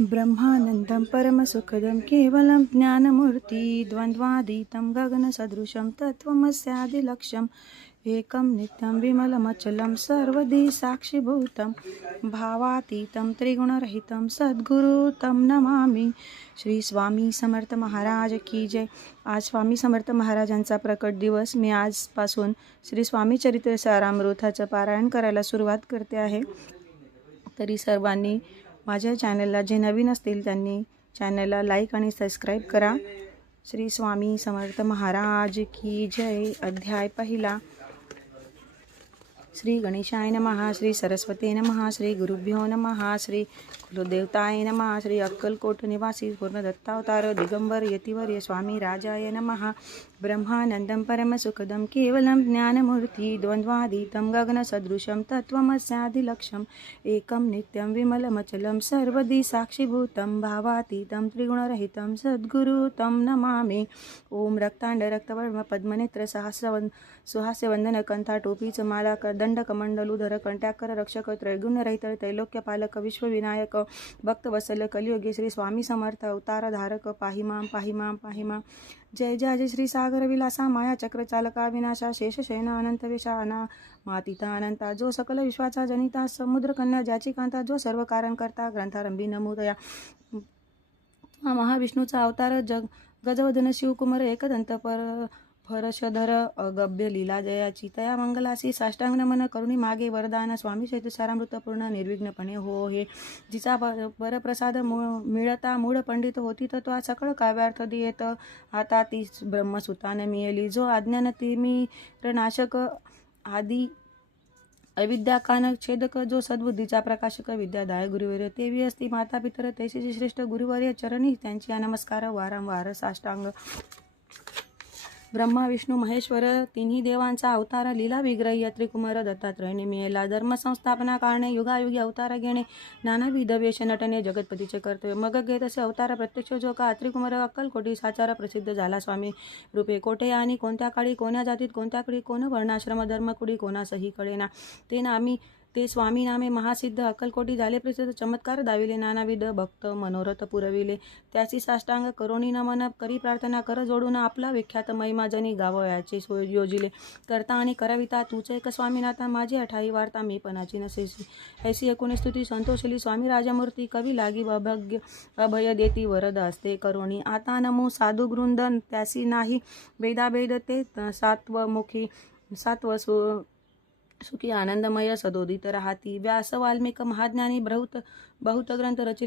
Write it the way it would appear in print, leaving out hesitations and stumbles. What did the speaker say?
ब्रह्मानन्दं परमसुखदं केवलं ज्ञानमूर्ति द्वन्द्वातीतं गगनसदृशं तत्त्वमस्यादिलक्ष्यम् एकं नित्यं विमलमचलं सर्वदी साक्षीभूतं भावातीतं त्रिगुणरहितं सद्गुरु तं नमामि। श्री स्वामी समर्थ महाराज की जय। आज स्वामी समर्थ महाराजांचा प्रकट दिवस। मी आजपासून श्री स्वामी चरित्र सारामृताचं पारायण करायला सुरुवात करते आहे। तरी सर्वांनी माझ्या चॅनलला जे नवीन असतील त्यांनी चॅनलला लाईक आणि सबस्क्राईब करा। श्री स्वामी समर्थ महाराज की जय। अध्याय पहिला। श्री गणेशाय नमः, श्री सरस्वती नमः, श्री गुरुभ्यो नमः, श्री कुलदेवताय नमः, श्री अक्कलकोट निवासी पूर्ण दत्तावतार दिगंबर यतिवर्य स्वामी राजाय नमः। ब्रह्मानंदं परमसुखदं केवलं ज्ञानमूर्ति द्वन्द्वातीतं गगनसदृशं तत्त्वमस्यादिलक्ष्यम् एकं नित्यं विमलमचलं सर्वदी साक्षीभूतं भावातीतं त्रिगुणरहितं सद्गुरु तं नमामि। ओम रक्तांड रक्तवर्म पद्मनेत्र सुहास्यवंदन कंथा टोपीच माला दंड कमंडलुधर कंट्याकर रक्षक त्रैगुण्यरहित त्रैलोक्यपालक विश्वविनायक भक्तवत्सल कलियुगे श्री स्वामी समर्थ अवतार धारक पाहिमाम पाहिमाम पाहिमाम। जय जय जय श्री सागर विलासा माया चक्र चालका विनाशा शेषशयना अनंत विषाना मातिता अनंता जो सकल विश्वाचा जनिता समुद्र कन्या ज्याची कांता जो सर्व कारण करता ग्रंथारंभी नमोदया महाविष्णूचा अवतार गजवदन शिवकुमार एकदंत फरशधर अगभ्य लीला जयाची तया मंगलासी साष्टांग नमन करुणी मागे वरदान स्वामी चैत्र सारामृत पूर्ण निर्विघ्नपणे हो हे। जिचा वरप्रसाद मिळता मूळ पंडित होती तत्वा सकळ काव्यार्थ देत आता ती ब्रह्मसुतान मिळेली जो अज्ञान तिमिर नाशक आदी अविद्या कान छेदक जो सद्बुद्धीचा प्रकाशक विद्यादाय गुरुवर्य तेवी असती माता पितर तैसीचे श्रेष्ठ गुरुवर्य चरणी त्यांची नमस्कार वारंवार साष्टांग। ब्रह्मा विष्णू महेश्वर तिन्ही देवांचा अवतार लीला विग्रही त्रिकुमार दत्तात्रयने मिळेला धर्मसंस्थापना कारणे युगायुगी अवतार घेणे नानाविध वेश नटने जगतपतीचे कर्तव्य मग घेत असे अवतार प्रत्यक्ष जो का त्रिकुमार अक्कलकोटी साचार प्रसिद्ध झाला स्वामी रूपे कोठे आणि कोणत्या काळी कोण्या जातीत कोणत्या काळी कोण वर्णाश्रम धर्मकुडी कोणासही कळेना ते स्वामी नामे महासिद्ध अक्कलकोटी झाले प्रसिद्ध चमत्कार दाविले नानाविध भक्त मनोरथ पुरविले त्याची साष्टांग करोनी नमन करी प्रार्थना कर जोडून आपला विख्यात महिमा जनी गावयाचे योजिले करता आणि करविता तूच एक स्वामीनाथा माझी अठाई वार्ता मी पणाची नसेसी ऐसी एकूण स्तुती संतोषली स्वामी राजामूर्ती कवी लागी अभय देती वरद असते करोनी आता नमो साधू वृंदन त्यासी नाही वेदाभेद ते सात्वमुखी सुखी आनंदमय सदोदित राहती व्यास वाल्मिक महाज्ञानी बहुत ग्रंथ रचिले